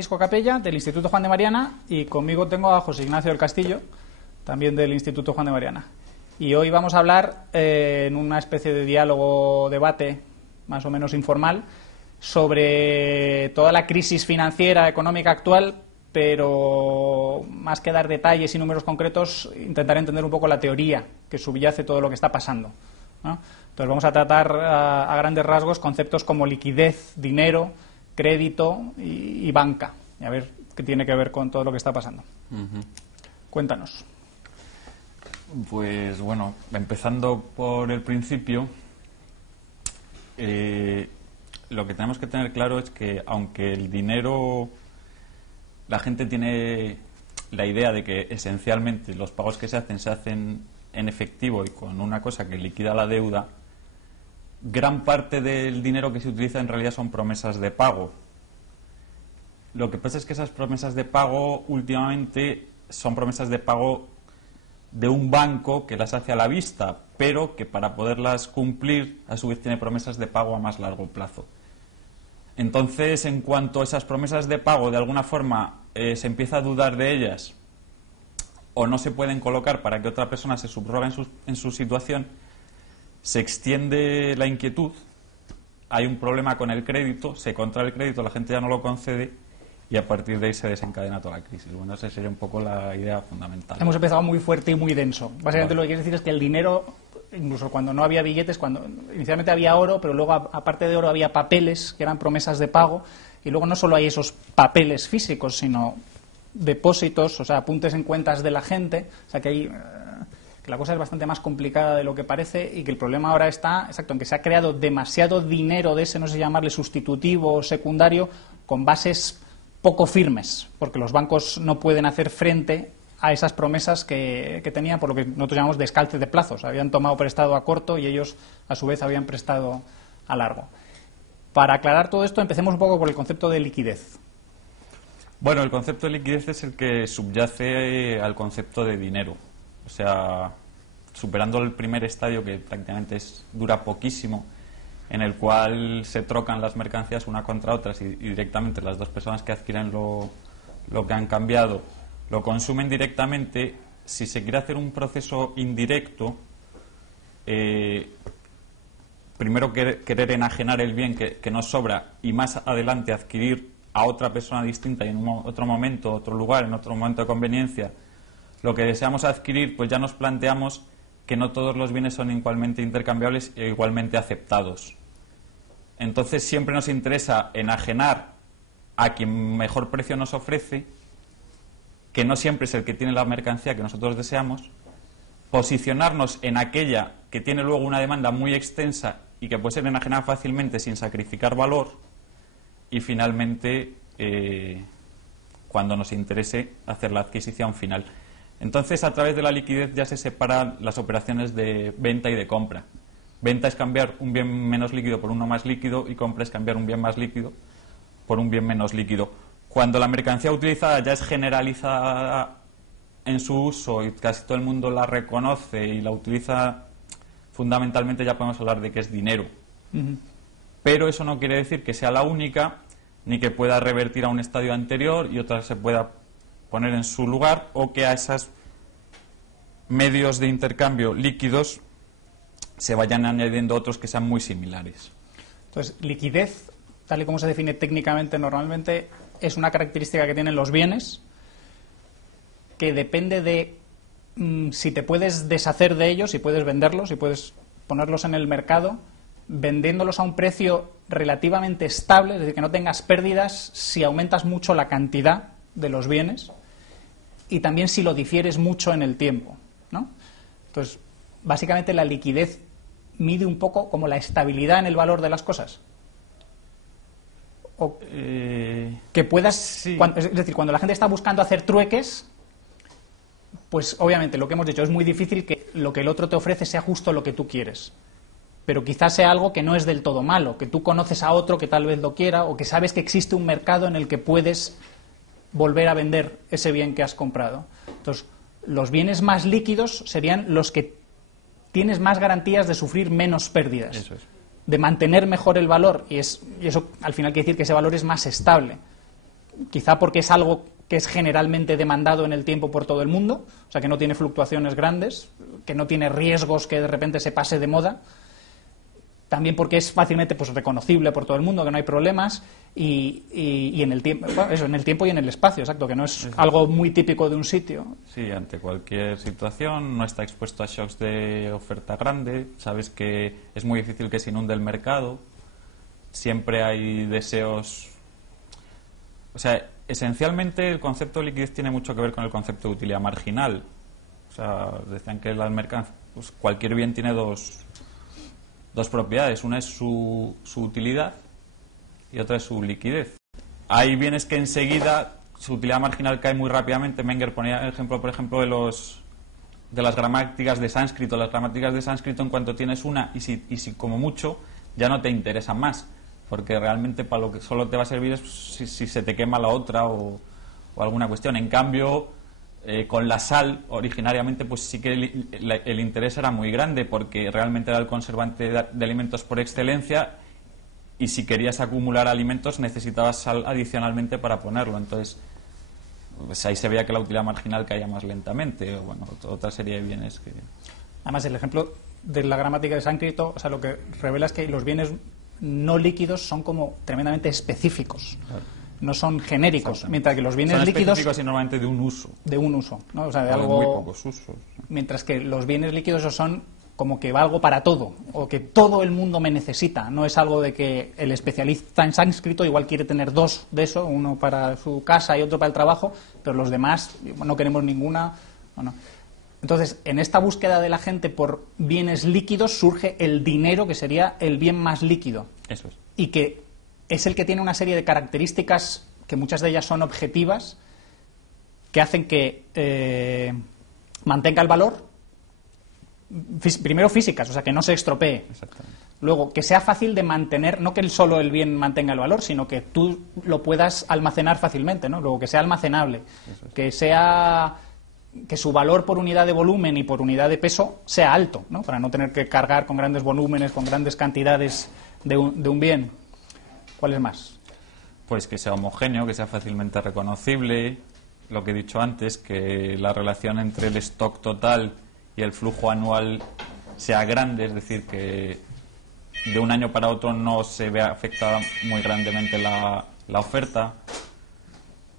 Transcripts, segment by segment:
Francisco Capella, del Instituto Juan de Mariana, y conmigo tengo a José Ignacio del Castillo, también del Instituto Juan de Mariana. Y hoy vamos a hablar, en una especie de diálogo, debate, más o menos informal, sobre toda la crisis financiera, económica actual, pero más que dar detalles y números concretos, intentaré entender un poco la teoría que subyace todo lo que está pasando, ¿no? Entonces vamos a tratar a grandes rasgos conceptos como liquidez, dinero, crédito y banca, y a ver qué tiene que ver con todo lo que está pasando. Cuéntanos. Pues bueno, empezando por el principio, lo que tenemos que tener claro es que aunque el dinero, la gente tiene la idea de que esencialmente los pagos que se hacen en efectivo y con una cosa que liquida la deuda, gran parte del dinero que se utiliza en realidad son promesas de pago. Lo que pasa es que esas promesas de pago últimamente son promesas de pago de un banco que las hace a la vista, pero que para poderlas cumplir a su vez tiene promesas de pago a más largo plazo. Entonces, en cuanto a esas promesas de pago de alguna forma se empieza a dudar de ellas o no se pueden colocar para que otra persona se subrogue en su situación, se extiende la inquietud, hay un problema con el crédito, se contrae el crédito, la gente ya no lo concede y a partir de ahí se desencadena toda la crisis. Bueno, esa sería un poco la idea fundamental. Hemos empezado muy fuerte y muy denso. Básicamente lo que quiere decir es que el dinero, incluso cuando no había billetes, cuando inicialmente había oro, pero luego aparte de oro había papeles que eran promesas de pago, y luego no solo hay esos papeles físicos, sino depósitos, o sea, apuntes en cuentas de la gente, o sea que hay... la cosa es bastante más complicada de lo que parece y que el problema ahora está, exacto, en que se ha creado demasiado dinero de ese, no sé llamarle sustitutivo o secundario, con bases poco firmes, porque los bancos no pueden hacer frente a esas promesas que tenían, por lo que nosotros llamamos descalce de plazos. Habían tomado prestado a corto y ellos, a su vez, habían prestado a largo. Para aclarar todo esto, empecemos un poco por el concepto de liquidez. Bueno, el concepto de liquidez es el que subyace al concepto de dinero. O sea, superando el primer estadio, que prácticamente dura poquísimo, en el cual se trocan las mercancías una contra otras y directamente las dos personas que adquieren lo que han cambiado lo consumen directamente. Si se quiere hacer un proceso indirecto, primero querer enajenar el bien que nos sobra y más adelante adquirir a otra persona distinta y en otro momento, otro lugar, en otro momento de conveniencia, lo que deseamos adquirir, pues ya nos planteamos que no todos los bienes son igualmente intercambiables e igualmente aceptados. Entonces siempre nos interesa enajenar a quien mejor precio nos ofrece, que no siempre es el que tiene la mercancía que nosotros deseamos, posicionarnos en aquella que tiene luego una demanda muy extensa y que puede ser enajenada fácilmente sin sacrificar valor, y finalmente, cuando nos interese, hacer la adquisición final. Entonces, a través de la liquidez ya se separan las operaciones de venta y de compra. Venta es cambiar un bien menos líquido por uno más líquido y compra es cambiar un bien más líquido por un bien menos líquido. Cuando la mercancía utilizada ya es generalizada en su uso y casi todo el mundo la reconoce y la utiliza fundamentalmente, ya podemos hablar de que es dinero. Pero eso no quiere decir que sea la única, ni que pueda revertir a un estadio anterior y otra se pueda poner en su lugar, o que a esos medios de intercambio líquidos se vayan añadiendo otros que sean muy similares. Entonces, liquidez, tal y como se define técnicamente normalmente, es una característica que tienen los bienes que depende de si te puedes deshacer de ellos, si puedes venderlos, si puedes ponerlos en el mercado, vendiéndolos a un precio relativamente estable, es decir, que no tengas pérdidas si aumentas mucho la cantidad de los bienes y también si lo difieres mucho en el tiempo, ¿no? Entonces, básicamente la liquidez mide un poco como la estabilidad en el valor de las cosas. O que puedas... Sí. Es decir, cuando la gente está buscando hacer trueques, pues obviamente lo que hemos dicho, es muy difícil que lo que el otro te ofrece sea justo lo que tú quieres. Pero quizás sea algo que no es del todo malo, que tú conoces a otro que tal vez lo quiera, o que sabes que existe un mercado en el que puedes volver a vender ese bien que has comprado. Entonces, los bienes más líquidos serían los que tienes más garantías de sufrir menos pérdidas, Eso es. de mantener mejor el valor, y eso al final quiere decir que ese valor es más estable. quizá porque es algo que es generalmente demandado en el tiempo por todo el mundo, o sea, que no tiene fluctuaciones grandes, que no tiene riesgos que de repente se pase de moda. También porque es fácilmente pues, reconocible por todo el mundo, que no hay problemas, y en el tiempo, bueno, eso, en el tiempo y en el espacio, exacto, que no es algo muy típico de un sitio. Sí, ante cualquier situación no está expuesto a shocks de oferta grande, sabes que es muy difícil que se inunde el mercado, siempre hay deseos. O sea, esencialmente el concepto de liquidez tiene mucho que ver con el concepto de utilidad marginal. O sea, decían que el mercado, pues cualquier bien tiene dos propiedades. Una es su utilidad y otra es su liquidez. Hay bienes que enseguida su utilidad marginal cae muy rápidamente. Menger ponía el ejemplo, por ejemplo, de las gramáticas de sánscrito. Las gramáticas de sánscrito, en cuanto tienes una y si como mucho ya no te interesan más, porque realmente para lo que solo te va a servir es si se te quema la otra o alguna cuestión. En cambio, con la sal, originariamente, pues sí que el interés era muy grande, porque realmente era el conservante de alimentos por excelencia, y si querías acumular alimentos necesitabas sal adicionalmente para ponerlo. Entonces, pues ahí se veía que la utilidad marginal caía más lentamente, o bueno, otra serie de bienes que... Además, el ejemplo de la gramática de sánscrito, o sea, lo que revela es que los bienes no líquidos son como tremendamente específicos. Claro. No son genéricos, mientras que los bienes son líquidos... Son específicos y normalmente de un uso. De un uso, ¿no? O sea, de algo... algo... muy pocos usos. Mientras que los bienes líquidos son como que valgo para todo, o que todo el mundo me necesita. No es algo de que el especialista en sánscrito igual quiere tener dos de eso, uno para su casa y otro para el trabajo, pero los demás no queremos ninguna. Bueno. Entonces, en esta búsqueda de la gente por bienes líquidos surge el dinero, que sería el bien más líquido. Eso es. Y que es el que tiene una serie de características, que muchas de ellas son objetivas, que hacen que mantenga el valor. Primero físicas, o sea, que no se estropee. Luego, que sea fácil de mantener, no que solo el bien mantenga el valor, sino que tú lo puedas almacenar fácilmente, ¿no? Luego, que sea almacenable, que su valor por unidad de volumen y por unidad de peso sea alto, ¿no? Para no tener que cargar con grandes volúmenes, con grandes cantidades de un bien. ¿Cuáles más? Pues que sea homogéneo, que sea fácilmente reconocible, lo que he dicho antes, que la relación entre el stock total y el flujo anual sea grande, es decir, que de un año para otro no se vea afectada muy grandemente la oferta.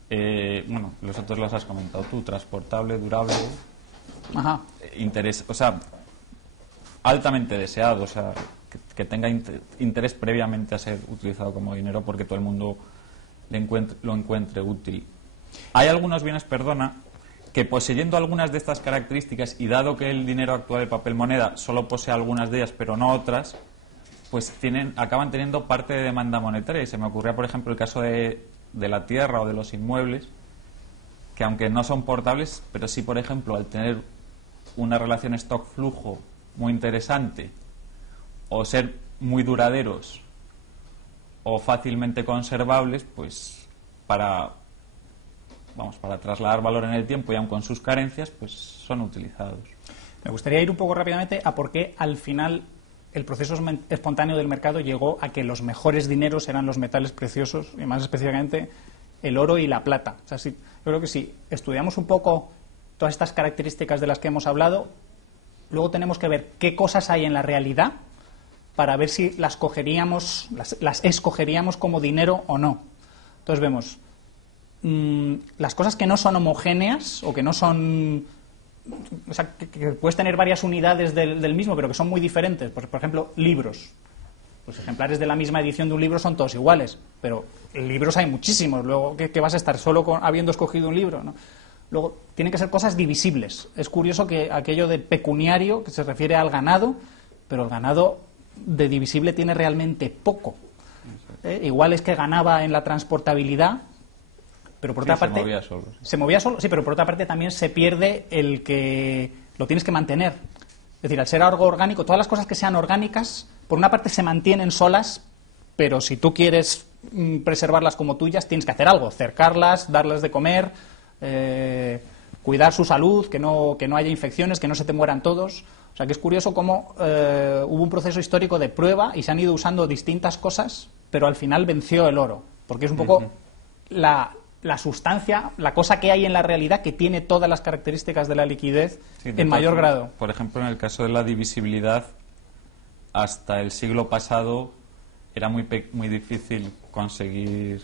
Bueno, los otros los has comentado tú: transportable, durable, Ajá. Interés, o sea, altamente deseado, o sea, que tenga interés previamente a ser utilizado como dinero, porque todo el mundo lo encuentre útil. Hay algunos bienes, que poseyendo algunas de estas características, y dado que el dinero actual, el papel moneda, solo posee algunas de ellas pero no otras, pues acaban teniendo parte de demanda monetaria. Y se me ocurría, por ejemplo, el caso de la tierra o de los inmuebles, que aunque no son portables, pero sí, por ejemplo, al tener una relación stock-flujo muy interesante, o ser muy duraderos o fácilmente conservables, pues para trasladar valor en el tiempo, y aun con sus carencias, pues son utilizados. Me gustaría ir un poco rápidamente a por qué al final el proceso espontáneo del mercado llegó a que los mejores dineros eran los metales preciosos, y más específicamente el oro y la plata. O sea, yo creo que si estudiamos un poco todas estas características de las que hemos hablado, luego tenemos que ver qué cosas hay en la realidad para ver si las escogeríamos como dinero o no. Entonces vemos las cosas que no son homogéneas, o que no son... O sea, que puedes tener varias unidades del mismo, pero que son muy diferentes. Pues, por ejemplo, libros. Los ejemplares de la misma edición de un libro son todos iguales, pero libros hay muchísimos. Luego, ¿qué vas a estar solo habiendo escogido un libro, ¿no? Luego, tienen que ser cosas divisibles. Es curioso que aquello de pecuniario, que se refiere al ganado, pero el ganado de divisible tiene realmente poco. Igual es que ganaba en la transportabilidad, pero por otra parte se movía solo, sí, pero por otra parte también se pierde el que lo tienes que mantener. Es decir, al ser algo orgánico, todas las cosas que sean orgánicas, por una parte se mantienen solas, pero si tú quieres preservarlas como tuyas, tienes que hacer algo: cercarlas, darles de comer, cuidar su salud, que no haya infecciones, que no se te mueran todos. O sea, que es curioso cómo hubo un proceso histórico de prueba y se han ido usando distintas cosas, pero al final venció el oro, porque es un poco la sustancia, la cosa que hay en la realidad que tiene todas las características de la liquidez en mayor grado. Por ejemplo, en el caso de la divisibilidad, hasta el siglo pasado era muy difícil conseguir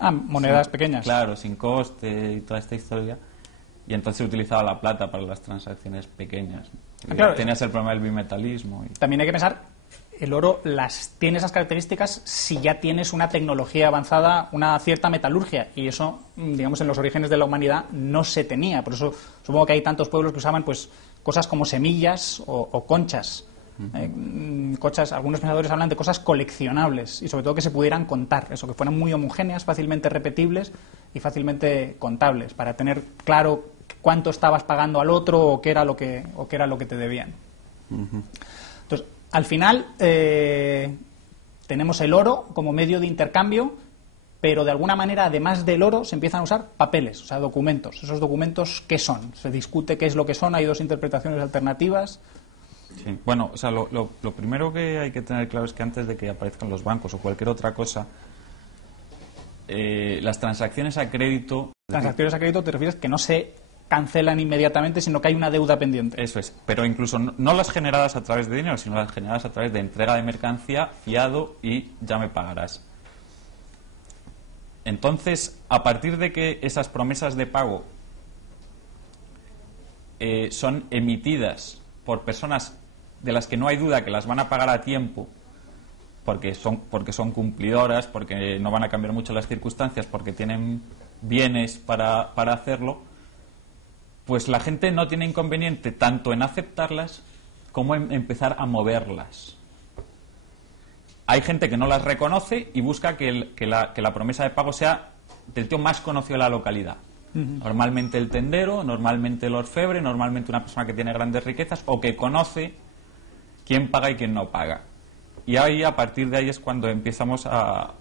monedas pequeñas. Claro, sin coste y toda esta historia. Y entonces se utilizaba la plata para las transacciones pequeñas. Claro, tenías el problema del bimetalismo. También hay que pensar, el oro tiene esas características si ya tienes una tecnología avanzada, una cierta metalurgia. Y eso, digamos, en los orígenes de la humanidad no se tenía. Por eso supongo que hay tantos pueblos que usaban pues cosas como semillas o conchas. Algunos pensadores hablan de cosas coleccionables y sobre todo que se pudieran contar, eso, que fueran muy homogéneas, fácilmente repetibles y fácilmente contables, para tener claro cuánto estabas pagando al otro o qué era lo que te debían. Entonces, al final tenemos el oro como medio de intercambio, pero de alguna manera, además del oro, se empiezan a usar papeles, o sea, documentos. ¿Esos documentos qué son? Se discute qué es lo que son, hay dos interpretaciones alternativas. Sí. Bueno, o sea, lo primero que hay que tener claro es que antes de que aparezcan los bancos o cualquier otra cosa, las transacciones a crédito... Transacciones a crédito te refieres que no se cancelan inmediatamente, sino que hay una deuda pendiente. Eso es, pero incluso no las generadas a través de dinero, sino las generadas a través de entrega de mercancía, fiado y ya me pagarás. Entonces, a partir de que esas promesas de pago son emitidas por personas de las que no hay duda que las van a pagar a tiempo, porque son cumplidoras, porque no van a cambiar mucho las circunstancias, porque tienen bienes para hacerlo, pues la gente no tiene inconveniente tanto en aceptarlas como en empezar a moverlas. Hay gente que no las reconoce y busca que la promesa de pago sea del tío más conocido de la localidad. Normalmente el tendero, normalmente el orfebre, normalmente una persona que tiene grandes riquezas o que conoce quién paga y quién no paga. Y ahí, a partir de ahí es cuando empezamos a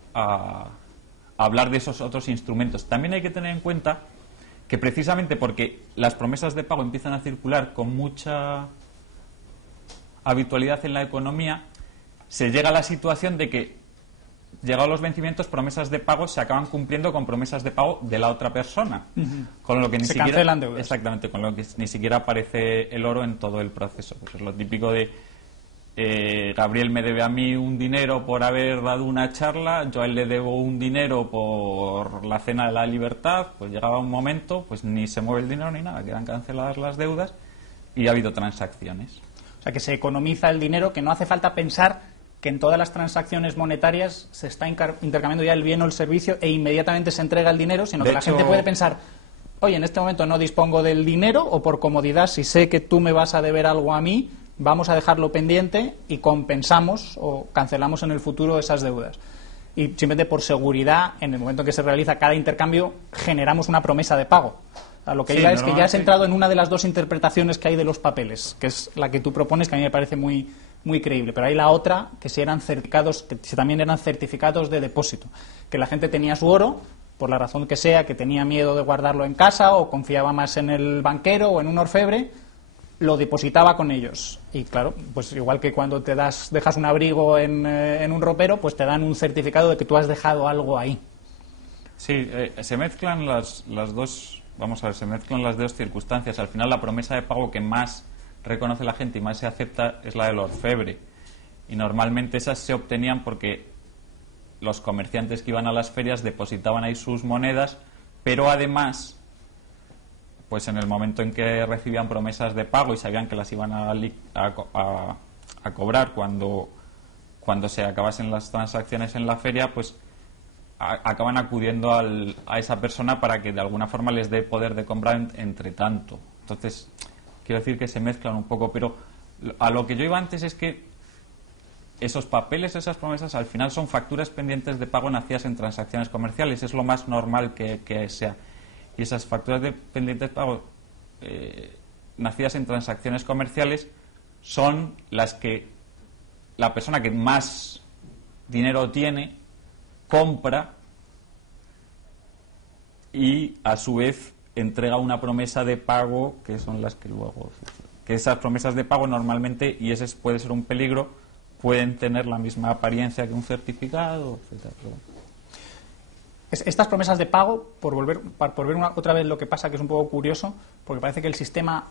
hablar de esos otros instrumentos. También hay que tener en cuenta que precisamente porque las promesas de pago empiezan a circular con mucha habitualidad en la economía, se llega a la situación de que, llegados los vencimientos, promesas de pago se acaban cumpliendo con promesas de pago de la otra persona. Con lo que se cancelan deudas. Exactamente, con lo que ni siquiera aparece el oro en todo el proceso. Pues es lo típico de Gabriel me debe a mí un dinero por haber dado una charla, yo a él le debo un dinero por la cena de la libertad, pues llegaba un momento, pues ni se mueve el dinero ni nada, quedan canceladas las deudas y ha habido transacciones. O sea, que se economiza el dinero, que no hace falta pensar que en todas las transacciones monetarias se está intercambiando ya el bien o el servicio e inmediatamente se entrega el dinero, sino que la gente puede pensar, oye, en este momento no dispongo del dinero, o por comodidad, si sé que tú me vas a deber algo a mí, vamos a dejarlo pendiente y compensamos o cancelamos en el futuro esas deudas. Y simplemente por seguridad, en el momento en que se realiza cada intercambio, generamos una promesa de pago. O sea, lo que diga es que ya has entrado en una de las dos interpretaciones que hay de los papeles, que es la que tú propones, que a mí me parece muy creíble. Pero hay la otra, que si eran certificados, que si también eran certificados de depósito, que la gente tenía su oro, por la razón que sea, que tenía miedo de guardarlo en casa o confiaba más en el banquero o en un orfebre, lo depositaba con ellos. Y claro, pues igual que cuando dejas un abrigo en un ropero, pues te dan un certificado de que tú has dejado algo ahí. Sí, se mezclan las dos, vamos a ver, se mezclan las dos circunstancias. Al final la promesa de pago que más reconoce la gente y más se acepta es la del orfebre. Y normalmente esas se obtenían porque los comerciantes que iban a las ferias depositaban ahí sus monedas, pero además, pues en el momento en que recibían promesas de pago y sabían que las iban a cobrar cuando se acabasen las transacciones en la feria, pues acaban acudiendo a esa persona para que de alguna forma les dé poder de comprar entre tanto. Entonces, quiero decir que se mezclan un poco, pero a lo que yo iba antes es que esos papeles, esas promesas, al final son facturas pendientes de pago nacidas en transacciones comerciales. Es lo más normal que sea. Y esas facturas pendientes de pago nacidas en transacciones comerciales son las que la persona que más dinero tiene compra y a su vez entrega una promesa de pago, que son las que luego, que esas promesas de pago normalmente, y ese puede ser un peligro, pueden tener la misma apariencia que un certificado, etcétera. Estas promesas de pago, por ver otra vez lo que pasa, que es un poco curioso, porque parece que el sistema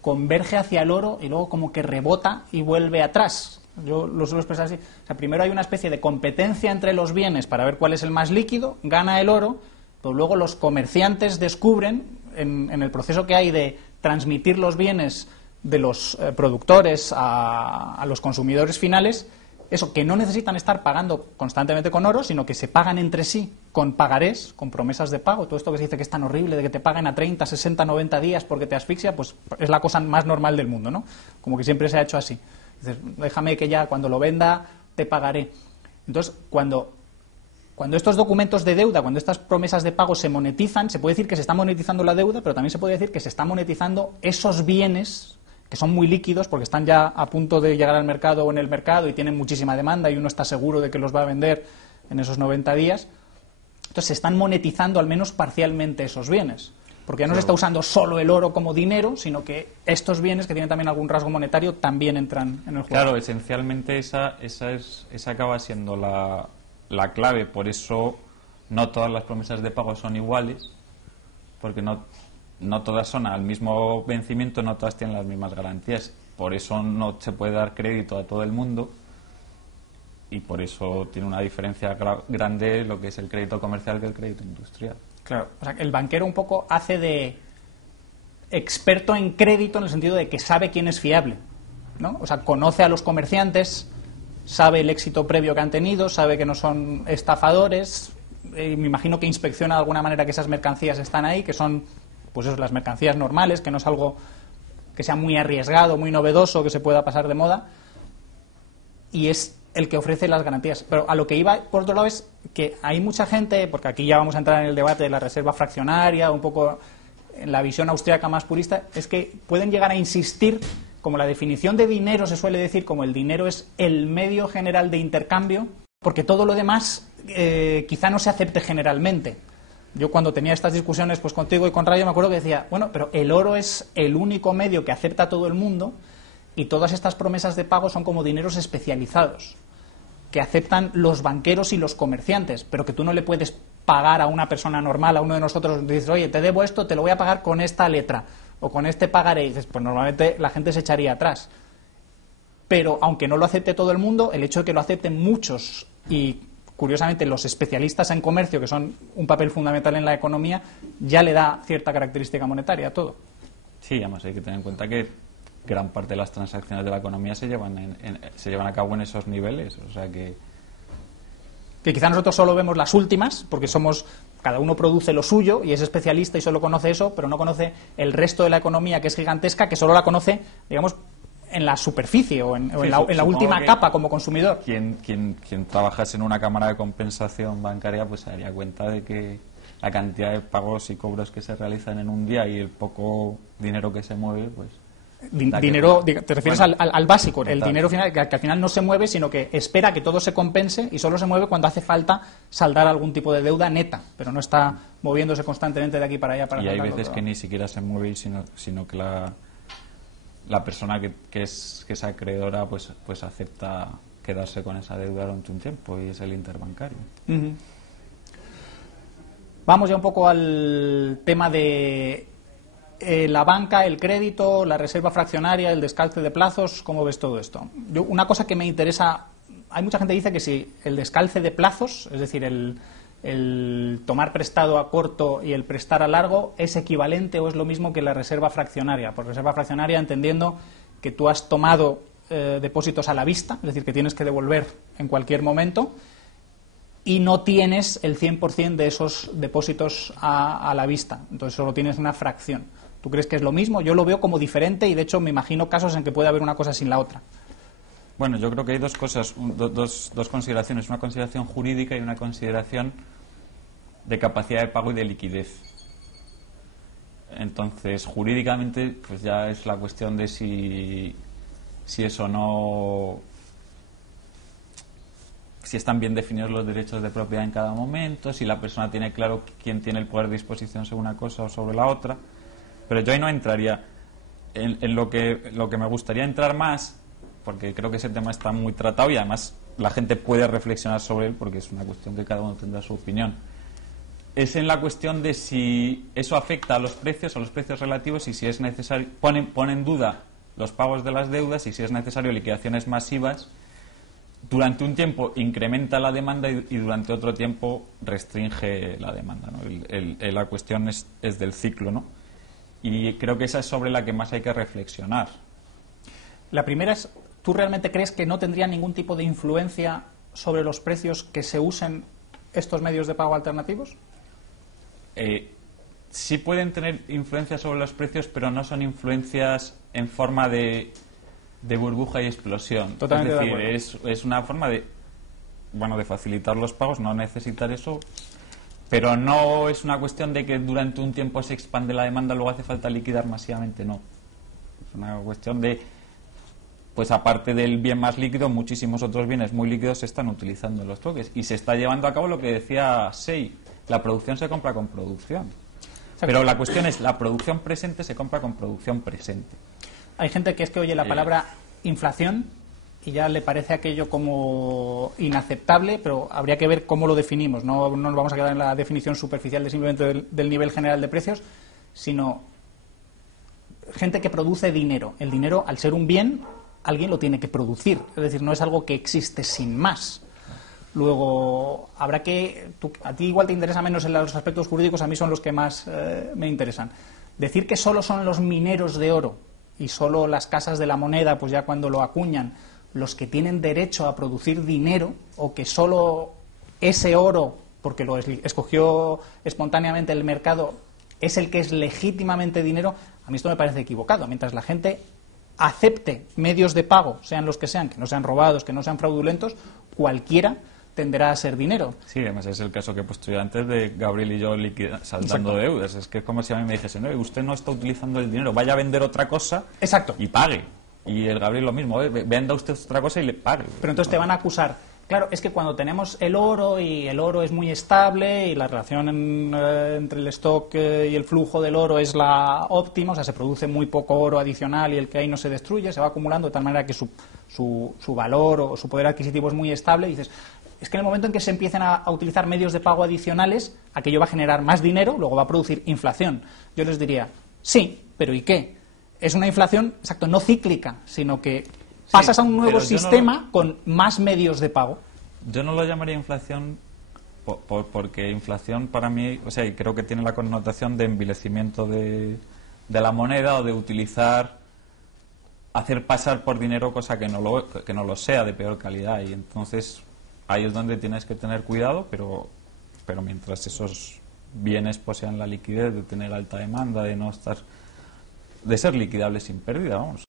converge hacia el oro y luego como que rebota y vuelve atrás. Yo lo suelo expresar así. O sea, primero hay una especie de competencia entre los bienes para ver cuál es el más líquido, gana el oro, pero luego los comerciantes descubren, en el proceso que hay de transmitir los bienes de los productores a los consumidores finales, eso, que no necesitan estar pagando constantemente con oro, sino que se pagan entre sí con pagarés, con promesas de pago. Todo esto que se dice que es tan horrible, de que te paguen a 30, 60, 90 días porque te asfixia, pues es la cosa más normal del mundo, ¿no? Como que siempre se ha hecho así. Dices, déjame que ya cuando lo venda te pagaré. Entonces, cuando estos documentos de deuda, cuando estas promesas de pago se monetizan, se puede decir que se está monetizando la deuda, pero también se puede decir que se está monetizando esos bienes que son muy líquidos porque están ya a punto de llegar al mercado o en el mercado y tienen muchísima demanda y uno está seguro de que los va a vender en esos 90 días. Entonces se están monetizando al menos parcialmente esos bienes, porque ya no se está usando solo el oro como dinero, sino que estos bienes, que tienen también algún rasgo monetario, también entran en el juego. Claro, esencialmente esa acaba siendo la clave. Por eso no todas las promesas de pago son iguales, porque no todas son al mismo vencimiento, no todas tienen las mismas garantías. Por eso no se puede dar crédito a todo el mundo y por eso tiene una diferencia grande lo que es el crédito comercial que el crédito industrial. Claro, o sea, el banquero un poco hace de experto en crédito en el sentido de que sabe quién es fiable, ¿no? O sea, conoce a los comerciantes, sabe el éxito previo que han tenido, sabe que no son estafadores, me imagino que inspecciona de alguna manera que esas mercancías están ahí, que son pues eso, las mercancías normales, que no es algo que sea muy arriesgado, muy novedoso, que se pueda pasar de moda, y es el que ofrece las garantías. Pero a lo que iba, por otro lado, es que hay mucha gente, porque aquí ya vamos a entrar en el debate de la reserva fraccionaria, un poco en la visión austríaca más purista, es que pueden llegar a insistir, como la definición de dinero se suele decir, como el dinero es el medio general de intercambio, porque todo lo demás quizá no se acepte generalmente. Yo cuando tenía estas discusiones pues contigo y con Rayo me acuerdo que decía, bueno, pero el oro es el único medio que acepta todo el mundo y todas estas promesas de pago son como dineros especializados que aceptan los banqueros y los comerciantes, pero que tú no le puedes pagar a una persona normal, a uno de nosotros, dices, oye, te debo esto, te lo voy a pagar con esta letra o con este pagaré, y dices, pues normalmente la gente se echaría atrás. Pero aunque no lo acepte todo el mundo, el hecho de que lo acepten muchos y curiosamente los especialistas en comercio, que son un papel fundamental en la economía, ya le da cierta característica monetaria a todo. Sí, además hay que tener en cuenta que gran parte de las transacciones de la economía se llevan a cabo en esos niveles, o sea que quizá nosotros solo vemos las últimas, porque cada uno produce lo suyo y es especialista y solo conoce eso, pero no conoce el resto de la economía, que es gigantesca, que solo la conoce, digamos, en la superficie o en la última capa como consumidor. Quien trabajase en una cámara de compensación bancaria pues se daría cuenta de que la cantidad de pagos y cobros que se realizan en un día y el poco dinero que se mueve, pues... Dinero, te refieres al básico, el dinero final, que al final no se mueve, sino que espera que todo se compense y solo se mueve cuando hace falta saldar algún tipo de deuda neta, pero no está moviéndose constantemente de aquí para allá para y hay saldarlo veces todo. que ni siquiera se mueve, sino que la persona que es acreedora pues acepta quedarse con esa deuda durante un tiempo y es el interbancario. Uh-huh. Vamos ya un poco al tema de la banca, el crédito, la reserva fraccionaria, el descalce de plazos. ¿Cómo ves todo esto? Una cosa que me interesa, hay mucha gente que dice que si el descalce de plazos, es decir, el tomar prestado a corto y el prestar a largo, es equivalente o es lo mismo que la reserva fraccionaria. Por reserva fraccionaria entendiendo que tú has tomado depósitos a la vista, es decir, que tienes que devolver en cualquier momento y no tienes el 100% de esos depósitos a la vista, entonces solo tienes una fracción. ¿Tú crees que es lo mismo? Yo lo veo como diferente y de hecho me imagino casos en que puede haber una cosa sin la otra. Bueno, yo creo que hay dos cosas, dos consideraciones, una consideración jurídica y una consideración de capacidad de pago y de liquidez. Entonces, jurídicamente, pues ya es la cuestión de si eso no, si están bien definidos los derechos de propiedad en cada momento, si la persona tiene claro quién tiene el poder de disposición sobre una cosa o sobre la otra. Pero yo ahí no entraría en lo que me gustaría entrar más, porque creo que ese tema está muy tratado y además la gente puede reflexionar sobre él porque es una cuestión que cada uno tendrá su opinión. es en la cuestión de si eso afecta a los precios relativos, y si es necesario, pone en duda los pagos de las deudas, y si es necesario liquidaciones masivas. Durante un tiempo incrementa la demanda y durante otro tiempo restringe la demanda, ¿no? La cuestión es del ciclo, ¿no? Y creo que esa es sobre la que más hay que reflexionar. La primera es, ¿tú realmente crees que no tendría ningún tipo de influencia sobre los precios que se usen estos medios de pago alternativos? Sí pueden tener influencia sobre los precios, pero no son influencias en forma de burbuja y explosión. Totalmente es decir, es una forma de facilitar los pagos, no necesitar eso, pero no es una cuestión de que durante un tiempo se expande la demanda, luego hace falta liquidar masivamente, no. Es una cuestión de, pues aparte del bien más líquido, muchísimos otros bienes muy líquidos se están utilizando en los toques, y se está llevando a cabo lo que decía Sei, la producción se compra con producción. Pero la cuestión es, la producción presente se compra con producción presente. Hay gente que es que oye la palabra inflación y ya le parece aquello como inaceptable, pero habría que ver cómo lo definimos. No nos vamos a quedar en la definición superficial de simplemente del nivel general de precios, sino gente que produce dinero. El dinero, al ser un bien, alguien lo tiene que producir. Es decir, no es algo que existe sin más. Luego, habrá que... a ti igual te interesa menos en los aspectos jurídicos, a mí son los que más me interesan. Decir que solo son los mineros de oro y solo las casas de la moneda, pues ya cuando lo acuñan, los que tienen derecho a producir dinero, o que solo ese oro, porque lo escogió espontáneamente el mercado, es el que es legítimamente dinero, a mí esto me parece equivocado. Mientras la gente acepte medios de pago, sean los que no sean robados, que no sean fraudulentos, cualquiera tenderá a ser dinero. Sí, además es el caso que he puesto yo antes de Gabriel y yo saldando deudas. Es que es como si a mí me dijesen, no, usted no está utilizando el dinero, vaya a vender otra cosa. Exacto. Y pague. Y el Gabriel lo mismo, venda usted otra cosa y le pague. Pero entonces te van a acusar. Claro, es que cuando tenemos el oro y el oro es muy estable y la relación entre el stock y el flujo del oro es la óptima, o sea, se produce muy poco oro adicional y el que hay no se destruye, se va acumulando de tal manera que su valor o su poder adquisitivo es muy estable, y dices, es que en el momento en que se empiecen a utilizar medios de pago adicionales, aquello va a generar más dinero, luego va a producir inflación. Yo les diría, sí, pero ¿y qué? Es una inflación, exacto, no cíclica, sino que pasas a un nuevo sistema con más medios de pago. Yo no lo llamaría inflación porque inflación para mí, o sea, y creo que tiene la connotación de envilecimiento de la moneda, o de hacer pasar por dinero cosa que no lo sea, de peor calidad, y entonces ahí es donde tienes que tener cuidado, pero mientras esos bienes posean la liquidez de tener alta demanda, de ser liquidables sin pérdida, vamos.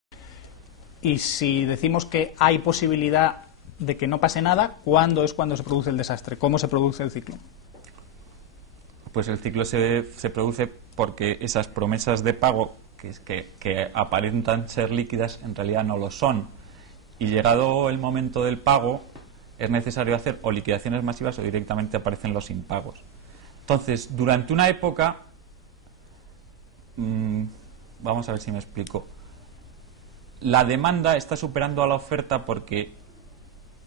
Y si decimos que hay posibilidad de que no pase nada, ¿cuándo es cuando se produce el desastre? ¿Cómo se produce el ciclo? Pues el ciclo se produce porque esas promesas de pago que aparentan ser líquidas en realidad no lo son. Y llegado el momento del pago, es necesario hacer o liquidaciones masivas o directamente aparecen los impagos. Entonces, durante una época, vamos a ver si me explico, la demanda está superando a la oferta porque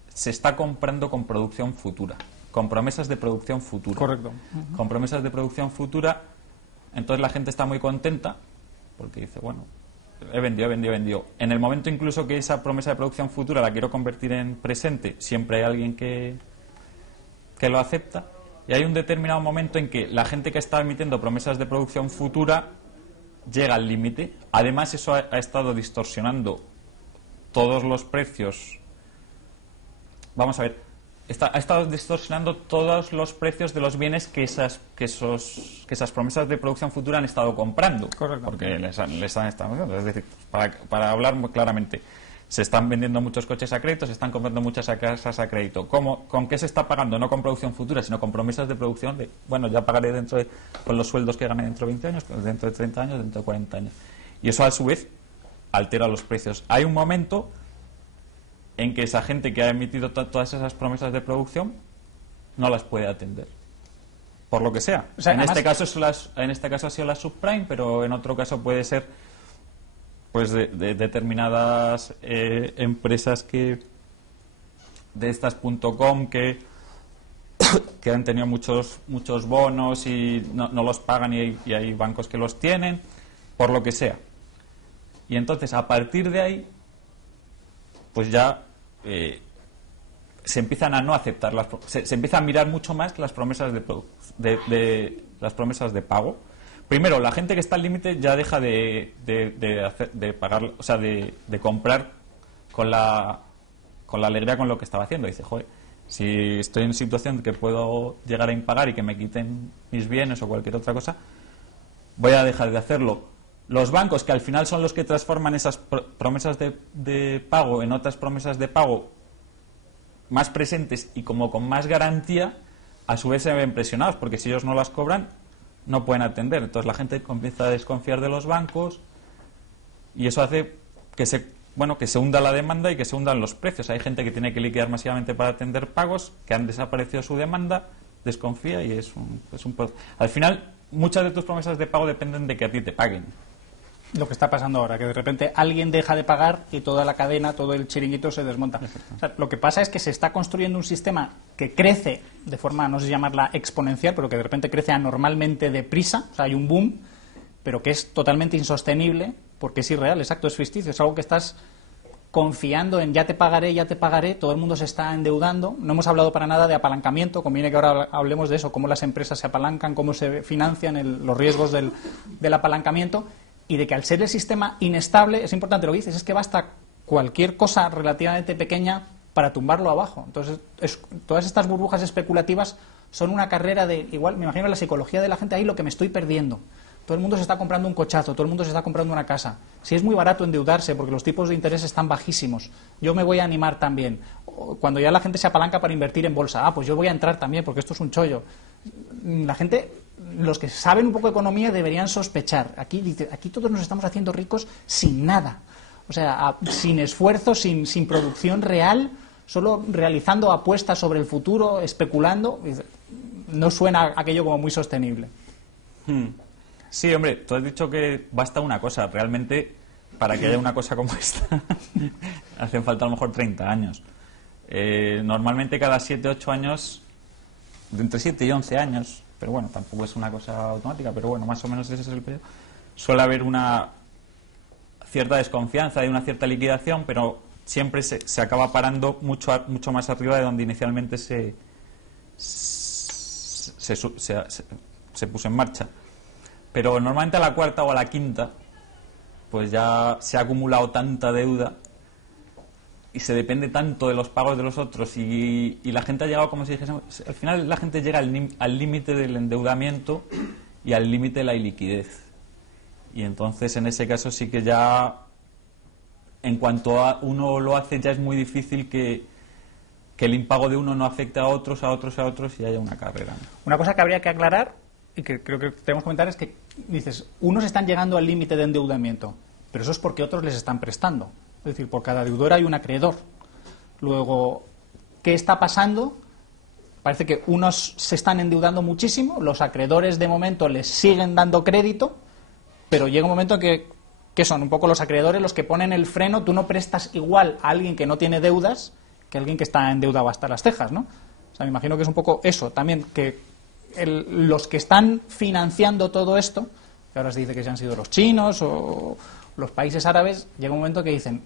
se está comprando con producción futura, con promesas de producción futura. Correcto. Con promesas de producción futura, entonces la gente está muy contenta porque dice, bueno, he vendido. En el momento incluso que esa promesa de producción futura la quiero convertir en presente, siempre hay alguien que lo acepta, y hay un determinado momento en que la gente que está emitiendo promesas de producción futura llega al límite. Además, eso ha estado distorsionando todos los precios. Vamos a ver, ha estado distorsionando todos los precios de los bienes que esas promesas de producción futura han estado comprando. Correcto. Porque les han estado... Es decir, para hablar muy claramente, se están vendiendo muchos coches a crédito, se están comprando muchas casas a crédito. ¿Con qué se está pagando? No con producción futura, sino con promesas de producción de, bueno, ya pagaré con los sueldos que gane dentro de 20 años, dentro de 30 años, dentro de 40 años. Y eso, a su vez, altera los precios. Hay un momento en que esa gente que ha emitido todas esas promesas de producción no las puede atender. Por lo que sea. O sea, en este caso ha sido la subprime, pero en otro caso puede ser pues de determinadas empresas de estas .com que que han tenido muchos bonos y no los pagan y hay bancos que los tienen, por lo que sea. Y entonces, a partir de ahí, pues ya se empiezan a no aceptar, se empieza a mirar mucho más las promesas las promesas de pago. Primero, la gente que está al límite ya deja de pagar, o sea, de comprar con la alegría con lo que estaba haciendo. Dice, joder, si estoy en situación que puedo llegar a impagar y que me quiten mis bienes o cualquier otra cosa, voy a dejar de hacerlo. Los bancos, que al final son los que transforman esas promesas de pago en otras promesas de pago más presentes y como con más garantía, a su vez se ven presionados, porque si ellos no las cobran, no pueden atender. Entonces la gente comienza a desconfiar de los bancos y eso hace que se hunda la demanda y que se hundan los precios. Hay gente que tiene que liquidar masivamente para atender pagos, que han desaparecido su demanda, desconfía y al final, muchas de tus promesas de pago dependen de que a ti te paguen. Lo que está pasando ahora, que de repente alguien deja de pagar y toda la cadena, todo el chiringuito se desmonta. O sea, lo que pasa es que se está construyendo un sistema que crece de forma, no sé llamarla exponencial, pero que de repente crece anormalmente deprisa, o sea, hay un boom, pero que es totalmente insostenible, porque es irreal, exacto, es ficticio, es algo que estás confiando en ya te pagaré, todo el mundo se está endeudando, no hemos hablado para nada de apalancamiento, conviene que ahora hablemos de eso, cómo las empresas se apalancan, cómo se financian, los riesgos del apalancamiento, y de que al ser el sistema inestable, es importante lo que dices, es que basta cualquier cosa relativamente pequeña para tumbarlo abajo. Entonces, todas estas burbujas especulativas son una carrera igual, me imagino la psicología de la gente ahí, lo que me estoy perdiendo. Todo el mundo se está comprando un cochazo, todo el mundo se está comprando una casa. Si es muy barato endeudarse porque los tipos de interés están bajísimos, yo me voy a animar también. Cuando ya la gente se apalanca para invertir en bolsa, pues yo voy a entrar también porque esto es un chollo. La gente, los que saben un poco de economía deberían sospechar. Aquí todos nos estamos haciendo ricos sin nada. O sea, sin esfuerzo, sin producción real, solo realizando apuestas sobre el futuro, especulando. No suena aquello como muy sostenible. Sí, hombre, tú has dicho que basta una cosa. Realmente, para que haya una cosa como esta, hacen falta a lo mejor 30 años. Normalmente cada 7-8 años, de entre 7 y 11 años, pero bueno, tampoco es una cosa automática, pero bueno, más o menos ese es el periodo, suele haber una cierta desconfianza y una cierta liquidación, pero siempre se acaba parando mucho más arriba de donde inicialmente se puso en marcha. Pero normalmente a la cuarta o a la quinta, pues ya se ha acumulado tanta deuda y se depende tanto de los pagos de los otros y la gente ha llegado, como si dijésemos, al final la gente llega al límite del endeudamiento y al límite de la iliquidez. Y entonces en ese caso sí que ya, en cuanto a uno lo hace, ya es muy difícil que el impago de uno no afecte a otros y haya una carrera, ¿no? Una cosa que habría que aclarar y que creo que tenemos que comentar es que dices, unos están llegando al límite de endeudamiento, pero eso es porque otros les están prestando. Es decir, por cada deudor hay un acreedor. Luego, ¿qué está pasando? Parece que unos se están endeudando muchísimo, los acreedores de momento les siguen dando crédito, pero llega un momento que son un poco los acreedores los que ponen el freno. Tú no prestas igual a alguien que no tiene deudas que a alguien que está endeudado hasta las cejas, ¿no? O sea, me imagino que es un poco eso también, que los que están financiando todo esto, que ahora se dice que se han sido los chinos o los países árabes, llega un momento que dicen,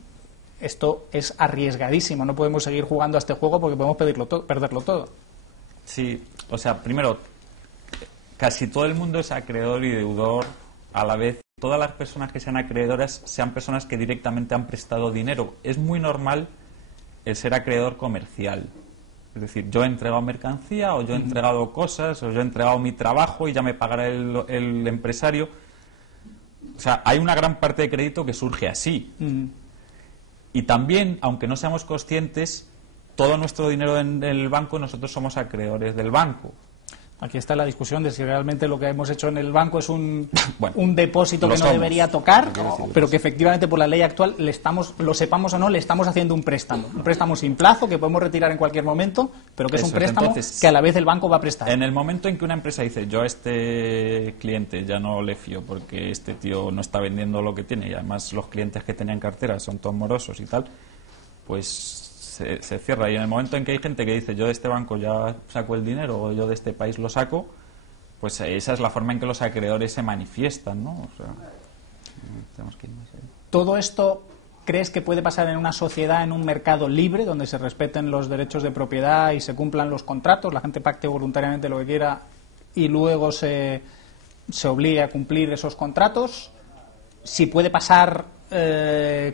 esto es arriesgadísimo, no podemos seguir jugando a este juego porque podemos perderlo todo. Sí, o sea, primero, casi todo el mundo es acreedor y deudor a la vez. Todas las personas que sean acreedoras sean personas que directamente han prestado dinero. Es muy normal el ser acreedor comercial. Es decir, yo he entregado mercancía o yo he entregado cosas o yo he entregado mi trabajo y ya me pagará el empresario. O sea, hay una gran parte de crédito que surge así. Y también, aunque no seamos conscientes, todo nuestro dinero en el banco, nosotros somos acreedores del banco. Aquí está la discusión de si realmente lo que hemos hecho en el banco es un depósito que no debería tocar, pero que efectivamente por la ley actual lo sepamos o no, le estamos haciendo un préstamo sin plazo que podemos retirar en cualquier momento, pero que es un préstamo. Entonces, que a la vez el banco va a prestar. En el momento en que una empresa dice, yo a este cliente ya no le fío porque este tío no está vendiendo lo que tiene y además los clientes que tenían cartera son todos morosos y tal, pues se cierra. Y en el momento en que hay gente que dice yo de este banco ya saco el dinero o yo de este país lo saco, pues esa es la forma en que los acreedores se manifiestan, ¿no? O sea, tenemos que ir más allá. ¿Todo esto crees que puede pasar en una sociedad, en un mercado libre, donde se respeten los derechos de propiedad y se cumplan los contratos, la gente pacte voluntariamente lo que quiera y luego se obligue a cumplir esos contratos? Si puede pasar,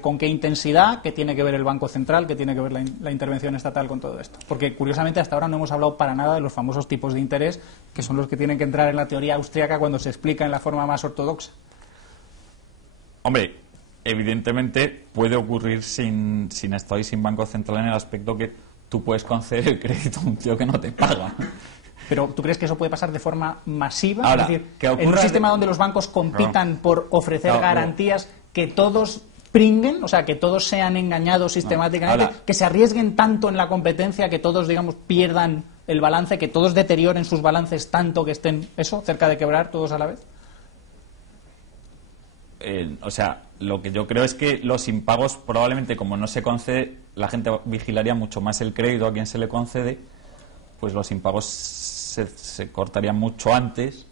con qué intensidad, qué tiene que ver el Banco Central, qué tiene que ver la intervención estatal con todo esto. Porque, curiosamente, hasta ahora no hemos hablado para nada de los famosos tipos de interés, que son los que tienen que entrar en la teoría austríaca cuando se explica en la forma más ortodoxa. Hombre, evidentemente puede ocurrir sin Estado y sin Banco Central, en el aspecto que tú puedes conceder el crédito a un tío que no te paga. Pero ¿tú crees que eso puede pasar de forma masiva? Ahora, es decir, que en un sistema donde los bancos compitan por ofrecer garantías, que todos pringuen, o sea, que todos sean engañados sistemáticamente, Ahora, que se arriesguen tanto en la competencia, que todos, digamos, pierdan el balance, que todos deterioren sus balances tanto que estén, eso, cerca de quebrar todos a la vez? O sea, lo que yo creo es que los impagos probablemente, como no se concede, la gente vigilaría mucho más el crédito a quien se le concede, pues los impagos se cortarían mucho antes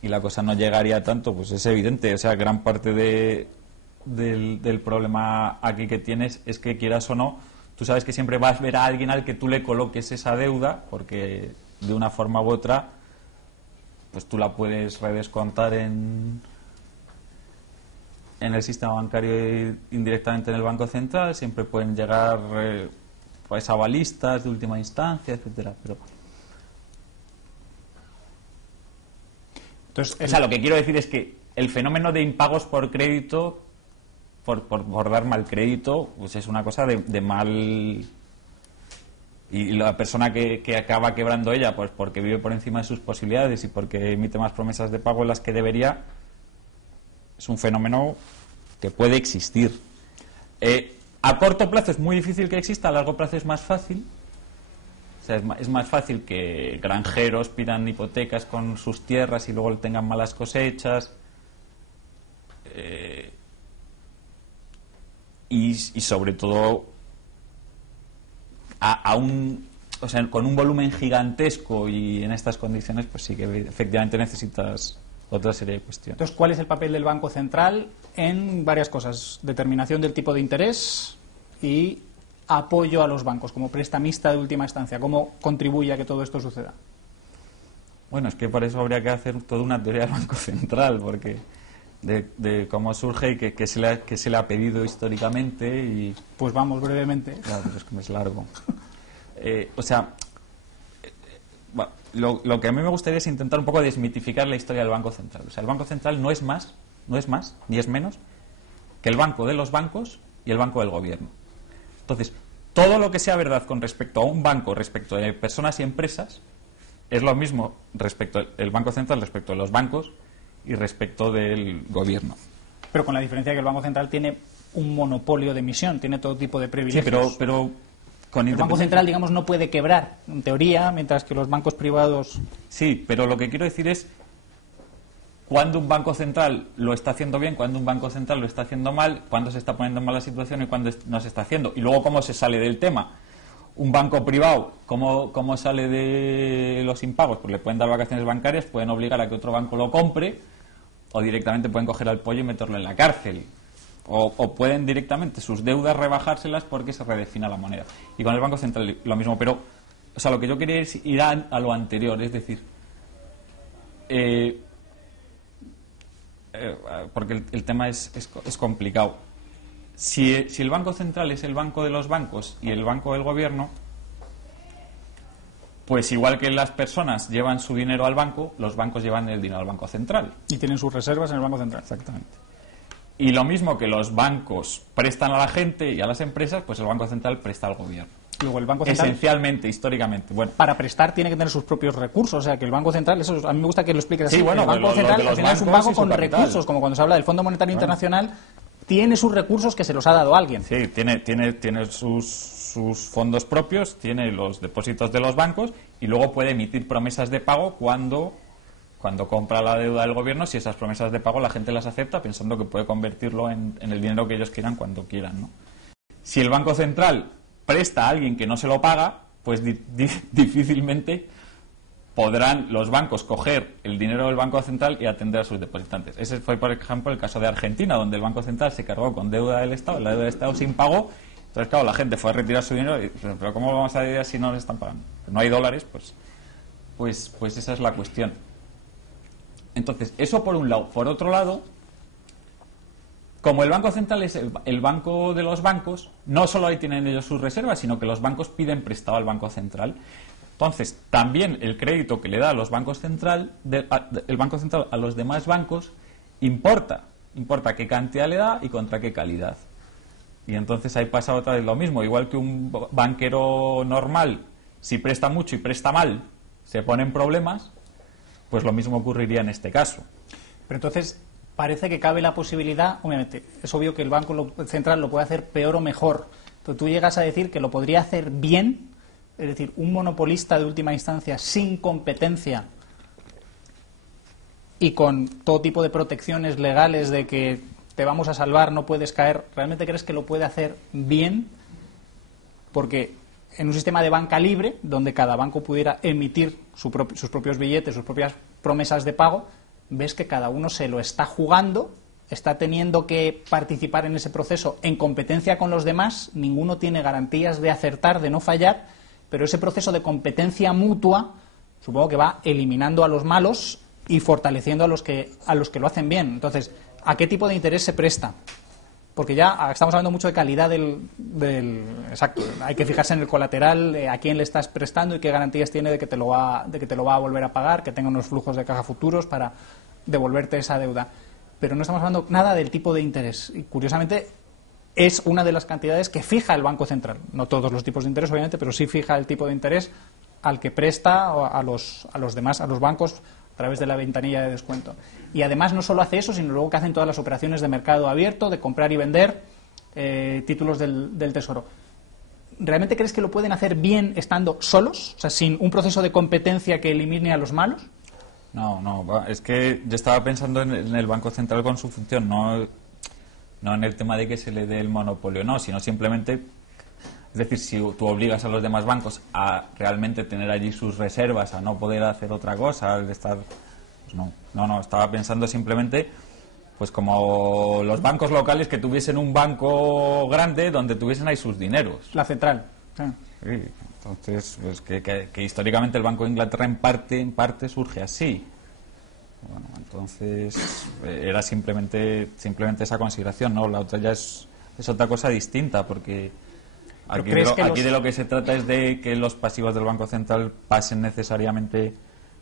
y la cosa no llegaría tanto, pues es evidente. O sea, gran parte del problema aquí que tienes es que, quieras o no, tú sabes que siempre vas a ver a alguien al que tú le coloques esa deuda, porque de una forma u otra pues tú la puedes redescontar en el sistema bancario indirectamente en el Banco Central, siempre pueden llegar pues avalistas de última instancia, etcétera, pero entonces, o sea, lo que quiero decir es que el fenómeno de impagos por crédito, por dar mal crédito, pues es una cosa de mal. Y la persona que acaba quebrando ella, pues porque vive por encima de sus posibilidades y porque emite más promesas de pago en las que debería, es un fenómeno que puede existir. A corto plazo es muy difícil que exista, a largo plazo es más fácil. O sea, es más fácil que granjeros pidan hipotecas con sus tierras y luego tengan malas cosechas. Y sobre todo o sea, con un volumen gigantesco y en estas condiciones, pues sí que efectivamente necesitas otra serie de cuestiones. Entonces, ¿cuál es el papel del Banco Central en varias cosas? Determinación del tipo de interés y apoyo a los bancos como prestamista de última instancia. ¿Cómo contribuye a que todo esto suceda? Bueno, es que por eso habría que hacer toda una teoría del Banco Central, porque de cómo surge y que se le ha pedido históricamente. Y pues vamos brevemente. Claro, pues es que es largo. O sea, lo que a mí me gustaría es intentar un poco desmitificar la historia del Banco Central. O sea, el Banco Central no es más ni es menos que el banco de los bancos y el banco del gobierno. Entonces, todo lo que sea verdad con respecto a un banco, respecto de personas y empresas, es lo mismo respecto el Banco Central respecto de los bancos y respecto del gobierno. Pero con la diferencia que el Banco Central tiene un monopolio de emisión, tiene todo tipo de privilegios. Sí, pero con el Banco Central, digamos, no puede quebrar, en teoría, mientras que los bancos privados... Sí, pero lo que quiero decir es cuándo un banco central lo está haciendo bien, cuándo un banco central lo está haciendo mal, cuándo se está poniendo en mala situación y cuándo no se está haciendo. Y luego cómo se sale del tema. Un banco privado, ¿cómo sale de los impagos? Pues le pueden dar vacaciones bancarias, pueden obligar a que otro banco lo compre o directamente pueden coger al pollo y meterlo en la cárcel. O pueden directamente sus deudas rebajárselas porque se redefina la moneda. Y con el Banco Central lo mismo. Pero, o sea, lo que yo quería es ir a lo anterior, es decir, porque el tema es complicado. Si el Banco Central es el banco de los bancos y el banco del gobierno, pues igual que las personas llevan su dinero al banco, los bancos llevan el dinero al Banco Central. Y tienen sus reservas en el Banco Central. Exactamente. Y lo mismo que los bancos prestan a la gente y a las empresas, pues el Banco Central presta al gobierno. Luego el Banco Central, esencialmente, históricamente. Bueno, para prestar tiene que tener sus propios recursos, o sea que el Banco Central, eso a mí me gusta que lo expliques así. Sí, bueno, el Banco Central al final es un banco con recursos, como cuando se habla del Fondo Monetario Internacional, tiene sus recursos que se los ha dado alguien. Sí, tiene sus fondos propios, tiene los depósitos de los bancos y luego puede emitir promesas de pago cuando compra la deuda del gobierno, si esas promesas de pago la gente las acepta pensando que puede convertirlo en el dinero que ellos quieran cuando quieran, ¿no? Si el Banco Central presta a alguien que no se lo paga, pues difícilmente podrán los bancos coger el dinero del Banco Central y atender a sus depositantes. Ese fue, por ejemplo, el caso de Argentina, donde el Banco Central se cargó con deuda del Estado, la deuda del Estado se impagó. Entonces, claro, la gente fue a retirar su dinero y, pero ¿cómo lo vamos a retirar si no le están pagando? No hay dólares, pues esa es la cuestión. Entonces, eso por un lado. Por otro lado, como el Banco Central es el banco de los bancos, no solo ahí tienen ellos sus reservas, sino que los bancos piden prestado al Banco Central. Entonces, también el crédito que le da a los bancos el Banco Central a los demás bancos importa qué cantidad le da y contra qué calidad. Y entonces ahí pasa otra vez lo mismo, igual que un banquero normal, si presta mucho y presta mal, se pone en problemas, pues lo mismo ocurriría en este caso. Pero entonces parece que cabe la posibilidad, obviamente, es obvio que el Banco Central lo puede hacer peor o mejor, pero tú llegas a decir que lo podría hacer bien, es decir, un monopolista de última instancia sin competencia y con todo tipo de protecciones legales de que te vamos a salvar, no puedes caer, ¿realmente crees que lo puede hacer bien? Porque en un sistema de banca libre, donde cada banco pudiera emitir sus propios billetes, sus propias promesas de pago, ves que cada uno se lo está jugando, está teniendo que participar en ese proceso en competencia con los demás, ninguno tiene garantías de acertar, de no fallar, pero ese proceso de competencia mutua supongo que va eliminando a los malos y fortaleciendo a los que lo hacen bien. Entonces, ¿a qué tipo de interés se presta? Porque ya estamos hablando mucho de calidad exacto, hay que fijarse en el colateral, a quién le estás prestando y qué garantías tiene de que te lo va a volver a pagar, que tenga unos flujos de caja futuros para devolverte esa deuda. Pero no estamos hablando nada del tipo de interés. Y curiosamente es una de las cantidades que fija el Banco Central. No todos los tipos de interés, obviamente, pero sí fija el tipo de interés al que presta a los demás, a los bancos, a través de la ventanilla de descuento. Y además no solo hace eso, sino luego que hacen todas las operaciones de mercado abierto, de comprar y vender títulos del Tesoro. ¿Realmente crees que lo pueden hacer bien estando solos? O sea, sin un proceso de competencia que elimine a los malos. No, es que yo estaba pensando en el Banco Central con su función, no en el tema de que se le dé el monopolio, no, sino simplemente, es decir, si tú obligas a los demás bancos a realmente tener allí sus reservas, a no poder hacer otra cosa, al estar, pues no, estaba pensando simplemente, pues como los bancos locales que tuviesen un banco grande donde tuviesen ahí sus dineros. La central. Sí, entonces, pues que históricamente el Banco de Inglaterra en parte surge así. Bueno, entonces era simplemente esa consideración, ¿no? La otra ya es otra cosa distinta, porque aquí de lo que se trata es de que los pasivos del Banco Central pasen necesariamente,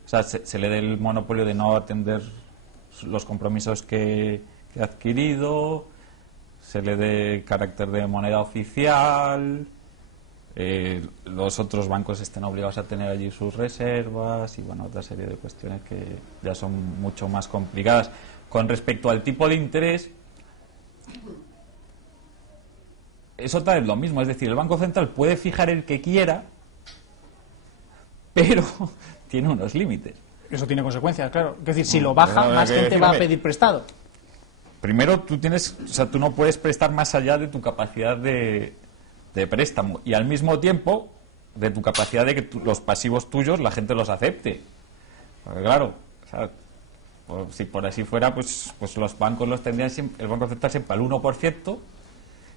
o sea, se le dé el monopolio de no atender los compromisos que ha adquirido, se le dé carácter de moneda oficial, los otros bancos estén obligados a tener allí sus reservas y bueno, otra serie de cuestiones que ya son mucho más complicadas. Con respecto al tipo de interés, es otra vez lo mismo, es decir, el Banco Central puede fijar el que quiera, pero tiene unos límites. Eso tiene consecuencias, claro. Es decir, si lo baja, más gente va a pedir prestado. Primero, tú no puedes prestar más allá de tu capacidad de préstamo y al mismo tiempo de tu capacidad de que los pasivos tuyos la gente los acepte. Porque claro, o sea, si por así fuera, pues los bancos los tendrían siempre, el Banco Central siempre al 1%.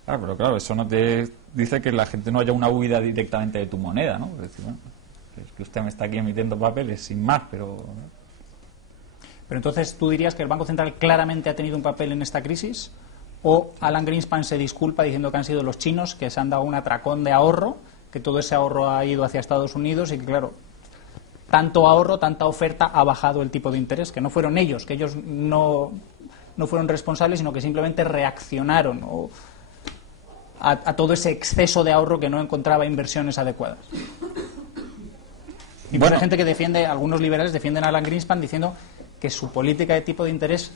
Claro, pero claro, eso no te dice que la gente no haya una huida directamente de tu moneda, ¿no? Es decir, bueno, es que usted me está aquí emitiendo papeles sin más, pero... Pero entonces, ¿tú dirías que el Banco Central claramente ha tenido un papel en esta crisis? ¿O Alan Greenspan se disculpa diciendo que han sido los chinos que se han dado un atracón de ahorro, que todo ese ahorro ha ido hacia Estados Unidos y que, claro, tanto ahorro, tanta oferta ha bajado el tipo de interés, que no fueron ellos, que ellos no fueron responsables, sino que simplemente reaccionaron a todo ese exceso de ahorro que no encontraba inversiones adecuadas? Y bueno, hay gente que defiende, algunos liberales defienden a Alan Greenspan diciendo que su política de tipo de interés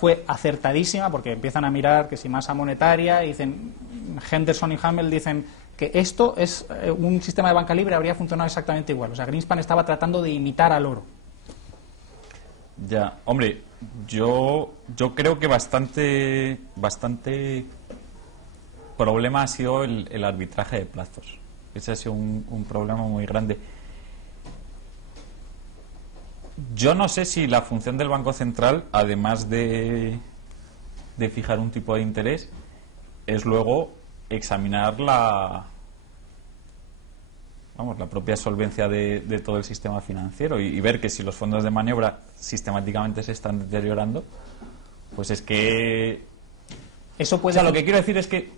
fue acertadísima, porque empiezan a mirar que si masa monetaria, dicen, Henderson y Hamel dicen que esto es un sistema de banca libre habría funcionado exactamente igual. O sea, Greenspan estaba tratando de imitar al oro. Ya, hombre, yo creo que bastante problema ha sido el arbitraje de plazos. Ese ha sido un problema muy grande. Yo no sé si la función del Banco Central, además de fijar un tipo de interés, es luego examinar la propia solvencia de todo el sistema financiero y ver que si los fondos de maniobra sistemáticamente se están deteriorando, pues es que... Eso puede... lo que quiero decir es que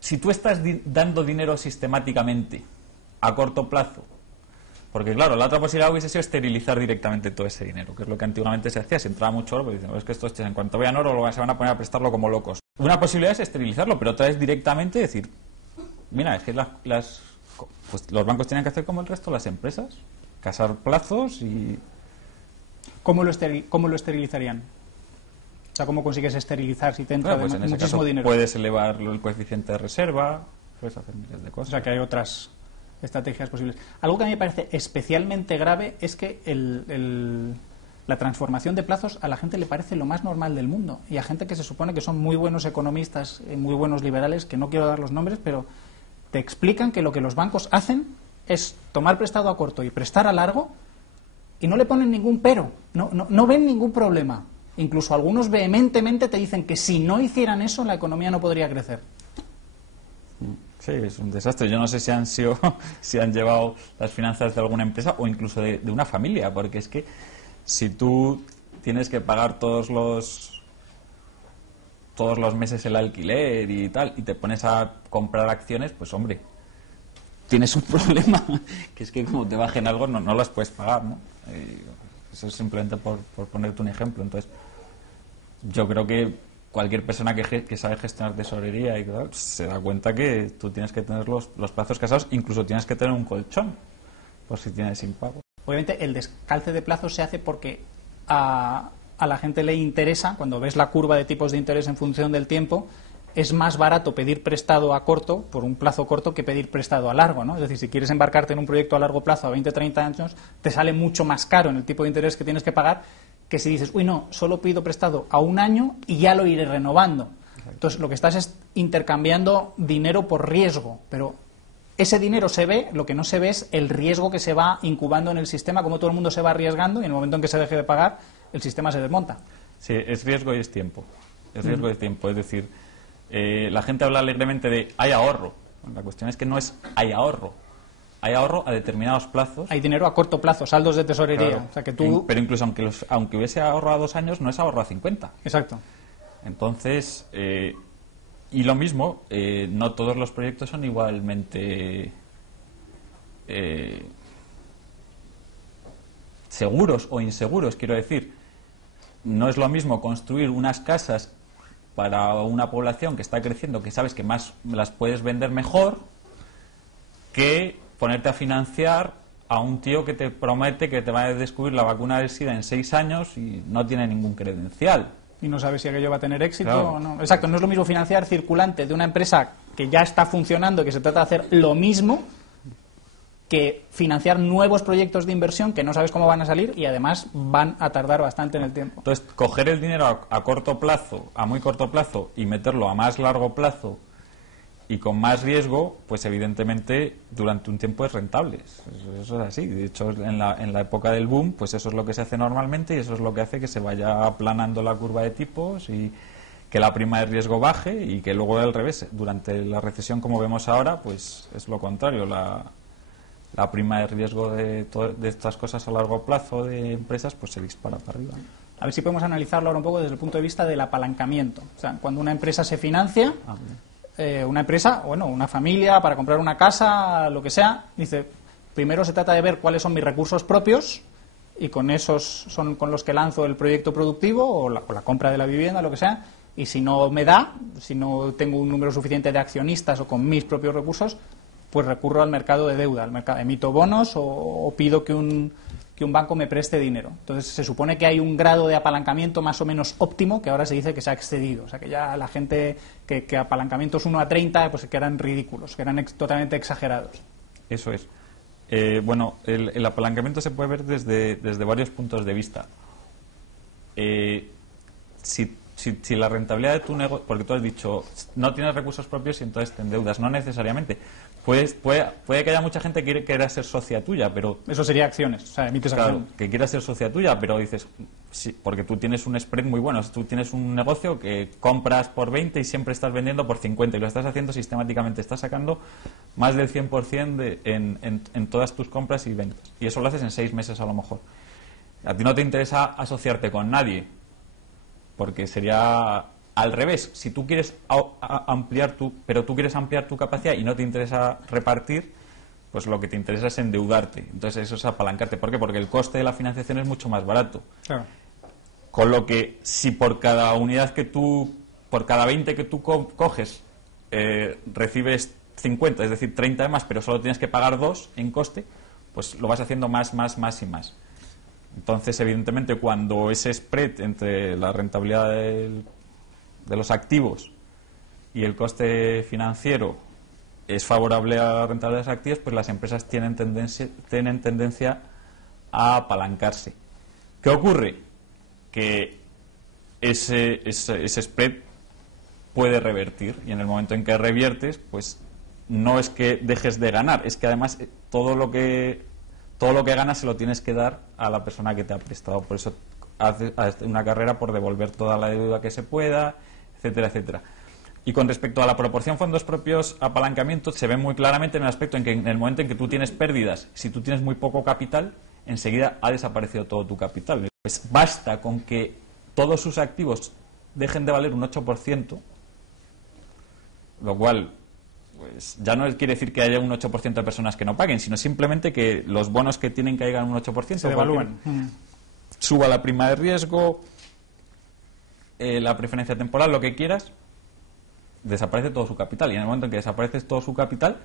si tú estás dando dinero sistemáticamente a corto plazo, porque claro, la otra posibilidad hubiese sido esterilizar directamente todo ese dinero, que es lo que antiguamente se hacía, se entraba mucho oro, porque dicen, es que estos en cuanto vean oro se van a poner a prestarlo como locos. Una posibilidad es esterilizarlo, pero otra es directamente decir, mira, es que pues los bancos tienen que hacer como el resto de las empresas, casar plazos y... ¿Cómo lo esterilizarían? O sea, ¿cómo consigues esterilizar si te entra pues en ese muchísimo caso dinero? Puedes elevar el coeficiente de reserva, puedes hacer miles de cosas. O sea, que hay otras estrategias posibles. Algo que a mí me parece especialmente grave es que la transformación de plazos a la gente le parece lo más normal del mundo. Y a gente que se supone que son muy buenos economistas, muy buenos liberales, que no quiero dar los nombres, pero te explican que lo que los bancos hacen es tomar prestado a corto y prestar a largo y no le ponen ningún pero, no ven ningún problema. Incluso algunos vehementemente te dicen que si no hicieran eso la economía no podría crecer. Sí, es un desastre. Yo no sé si han llevado las finanzas de alguna empresa o incluso de una familia, porque es que si tú tienes que pagar todos los meses el alquiler y tal, y te pones a comprar acciones, pues hombre, tienes un problema, que es que como te bajen algo no las puedes pagar, ¿no? Eso es simplemente por ponerte un ejemplo. Entonces, yo creo que cualquier persona que sabe gestionar tesorería y tal, se da cuenta que tú tienes que tener los plazos casados, incluso tienes que tener un colchón por si tienes impago. Obviamente el descalce de plazos se hace porque a la gente le interesa, cuando ves la curva de tipos de interés en función del tiempo, es más barato pedir prestado a corto, por un plazo corto, que pedir prestado a largo, ¿no? Es decir, si quieres embarcarte en un proyecto a largo plazo, a 20, 30 años, te sale mucho más caro en el tipo de interés que tienes que pagar que si dices, uy, no, solo pido prestado a un año y ya lo iré renovando. Entonces, lo que estás es intercambiando dinero por riesgo, pero ese dinero se ve, lo que no se ve es el riesgo que se va incubando en el sistema, como todo el mundo se va arriesgando y en el momento en que se deje de pagar, el sistema se desmonta. Sí, es riesgo y es tiempo. Es riesgo y es tiempo. Es decir, la gente habla alegremente de hay ahorro. La cuestión es que no es hay ahorro. Hay ahorro a determinados plazos. Hay dinero a corto plazo, saldos de tesorería. Claro. O sea que tú... Pero incluso aunque hubiese ahorro a 2 años, no es ahorro a 50. Exacto. Entonces, y lo mismo, no todos los proyectos son igualmente seguros o inseguros, quiero decir. No es lo mismo construir unas casas para una población que está creciendo, que sabes que más las puedes vender mejor, que ponerte a financiar a un tío que te promete que te va a descubrir la vacuna del SIDA en 6 años y no tiene ningún credencial. Y no sabes si aquello va a tener éxito Claro. o no. Exacto, no es lo mismo financiar circulante de una empresa que ya está funcionando, que se trata de hacer lo mismo, que financiar nuevos proyectos de inversión que no sabes cómo van a salir y además van a tardar bastante en el tiempo. Entonces, coger el dinero a corto plazo, a muy corto plazo, y meterlo a más largo plazo y con más riesgo, pues evidentemente durante un tiempo es rentable. Eso es así. De hecho, en la época del boom, pues eso es lo que se hace normalmente y eso es lo que hace que se vaya aplanando la curva de tipos y que la prima de riesgo baje y que luego al revés, durante la recesión como vemos ahora, pues es lo contrario. La prima de riesgo de estas cosas a largo plazo de empresas pues se dispara para arriba. A ver si podemos analizarlo ahora un poco desde el punto de vista del apalancamiento. O sea, cuando una empresa se financia, una empresa, bueno, una familia, para comprar una casa, lo que sea, dice, primero se trata de ver cuáles son mis recursos propios y con esos son con los que lanzo el proyecto productivo o la compra de la vivienda, lo que sea, y si no me da, si no tengo un número suficiente de accionistas o con mis propios recursos, pues recurro al mercado de deuda, emito bonos o pido que un banco me preste dinero. Entonces se supone que hay un grado de apalancamiento más o menos óptimo que ahora se dice que se ha excedido. O sea que ya la gente que apalancamientos 1 a 30 pues que eran ridículos, que eran totalmente exagerados. Eso es. Bueno, el apalancamiento se puede ver desde varios puntos de vista. Si si la rentabilidad de tu negocio, porque tú has dicho, no tienes recursos propios y entonces te endeudas, no necesariamente. Puede que haya mucha gente que quiera ser socia tuya, pero... Eso sería acciones, o sea, emites Claro, acciones. que quiera ser socia tuya, pero dices, sí, porque tú tienes un spread muy bueno. Tú tienes un negocio que compras por 20 y siempre estás vendiendo por 50 y lo estás haciendo sistemáticamente. Estás sacando más del 100% en todas tus compras y ventas. Y eso lo haces en 6 meses a lo mejor. A ti no te interesa asociarte con nadie, porque sería al revés. Si tú quieres pero tú quieres ampliar tu capacidad y no te interesa repartir, pues lo que te interesa es endeudarte. Entonces eso es apalancarte. ¿Por qué? Porque el coste de la financiación es mucho más barato. Claro. Con lo que si por cada unidad por cada 20 que tú coges, recibes 50, es decir, 30 de más, pero solo tienes que pagar 2 en coste, pues lo vas haciendo más y más. Entonces, evidentemente, cuando ese spread entre la rentabilidad de los activos y el coste financiero es favorable a la rentabilidad de los activos, pues las empresas tienen tendencia a apalancarse. ¿Qué ocurre? Que ese spread puede revertir, y en el momento en que reviertes, pues no es que dejes de ganar, es que además todo lo que ganas se lo tienes que dar a la persona que te ha prestado. Por eso haces una carrera por devolver toda la deuda que se pueda, etcétera, etcétera. Y con respecto a la proporción fondos propios apalancamiento, se ve muy claramente en el aspecto en que en el momento en que tú tienes pérdidas, si tú tienes muy poco capital, enseguida ha desaparecido todo tu capital. Pues basta con que todos sus activos dejen de valer un 8%, lo cual pues ya no quiere decir que haya un 8% de personas que no paguen, sino simplemente que los bonos que tienen que llegar a un 8% Se devalúan. Suba la prima de riesgo, la preferencia temporal, lo que quieras, desaparece todo su capital. Y en el momento en que desaparece todo su capital,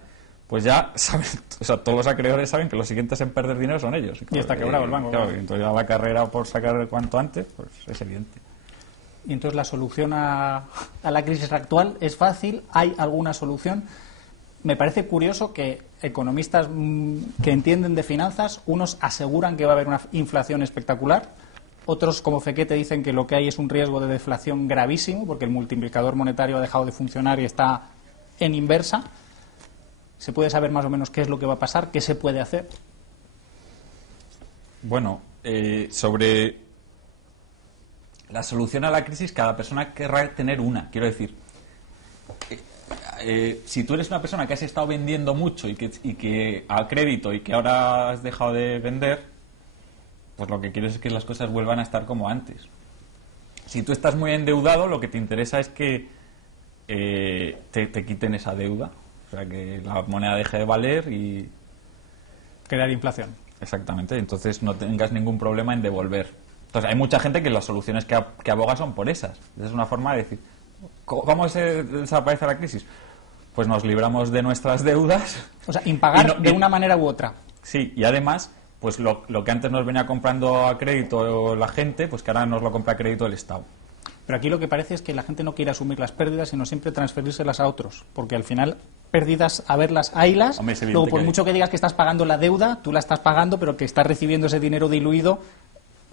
pues ya saben, o sea, todos los acreedores saben que los siguientes en perder dinero son ellos. Y está quebrado el banco. Claro, entonces ya la carrera por sacar cuanto antes, pues es evidente. Y entonces la solución a la crisis actual es fácil. ¿Hay alguna solución? Me parece curioso que economistas que entienden de finanzas, unos aseguran que va a haber una inflación espectacular, otros como Fekete dicen que lo que hay es un riesgo de deflación gravísimo porque el multiplicador monetario ha dejado de funcionar y está en inversa. ¿Se puede saber más o menos qué es lo que va a pasar? ¿Qué se puede hacer? Bueno, sobre la solución a la crisis, cada persona querrá tener una. Quiero decir, si tú eres una persona que has estado vendiendo mucho y que a crédito y que ahora has dejado de vender, pues lo que quieres es que las cosas vuelvan a estar como antes. Si tú estás muy endeudado, lo que te interesa es que te quiten esa deuda. O sea, que la moneda deje de valer y... Crear inflación. Exactamente, entonces no tengas ningún problema en devolver. Entonces hay mucha gente que las soluciones que aboga son por esas. Es una forma de decir, ¿cómo se desaparece la crisis? Pues nos libramos de nuestras deudas. O sea, impagar de una manera u otra. Sí, y además, pues lo que antes nos venía comprando a crédito la gente, pues que ahora nos lo compra a crédito el Estado. Pero aquí lo que parece es que la gente no quiere asumir las pérdidas, sino siempre transferírselas a otros. Porque al final, pérdidas, a verlas, haylas. Hombre, Luego, por mucho que digas que estás pagando la deuda, tú la estás pagando, pero que estás recibiendo ese dinero diluido,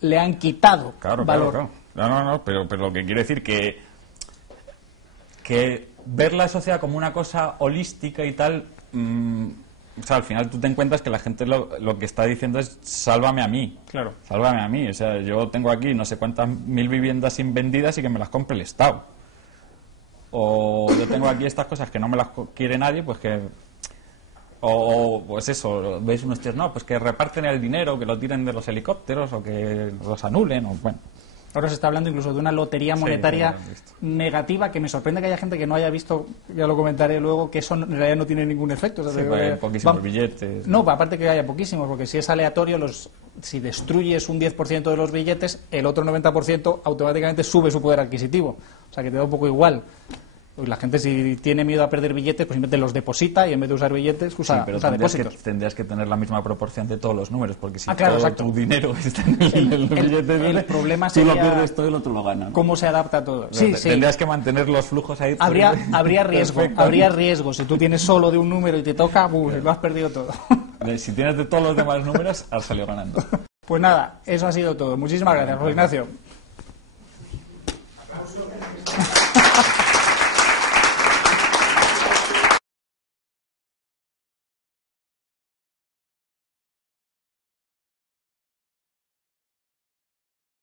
le han quitado valor. Claro. No, pero lo que quiere decir que ver la sociedad como una cosa holística y tal, o sea, al final tú te encuentras que la gente lo que está diciendo es sálvame a mí. Claro. Sálvame a mí. O sea, yo tengo aquí no sé cuántas 1000 viviendas invendidas y que me las compre el Estado. O yo tengo aquí estas cosas que no me las quiere nadie, pues que... O pues eso, veis unos tíos, no, pues que reparten el dinero, que lo tiren de los helicópteros o que los anulen, o bueno. Ahora se está hablando incluso de una lotería monetaria negativa, que me sorprende que haya gente que no haya visto, ya lo comentaré luego, que eso en realidad no tiene ningún efecto. O sea, hay poquísimos billetes. No, aparte que haya poquísimos, porque si es aleatorio, si destruyes un 10% de los billetes, el otro 90% automáticamente sube su poder adquisitivo. O sea, que te da un poco igual. Pues la gente, si tiene miedo a perder billetes, pues simplemente los deposita y en vez de usar billetes usa depósitos. Tendrías que tener la misma proporción de todos los números, porque si claro, todo exacto. tu dinero está en el billete, el problema tú sería lo pierdes todo y el otro lo gana, ¿no? ¿Cómo se adapta todo? Sí. Tendrías que mantener los flujos ahí. Habría riesgo. Si tú tienes solo de un número y te toca, lo has perdido todo. Si tienes de todos los demás números, has salido ganando. Pues nada, eso ha sido todo. Muchísimas gracias, José Ignacio.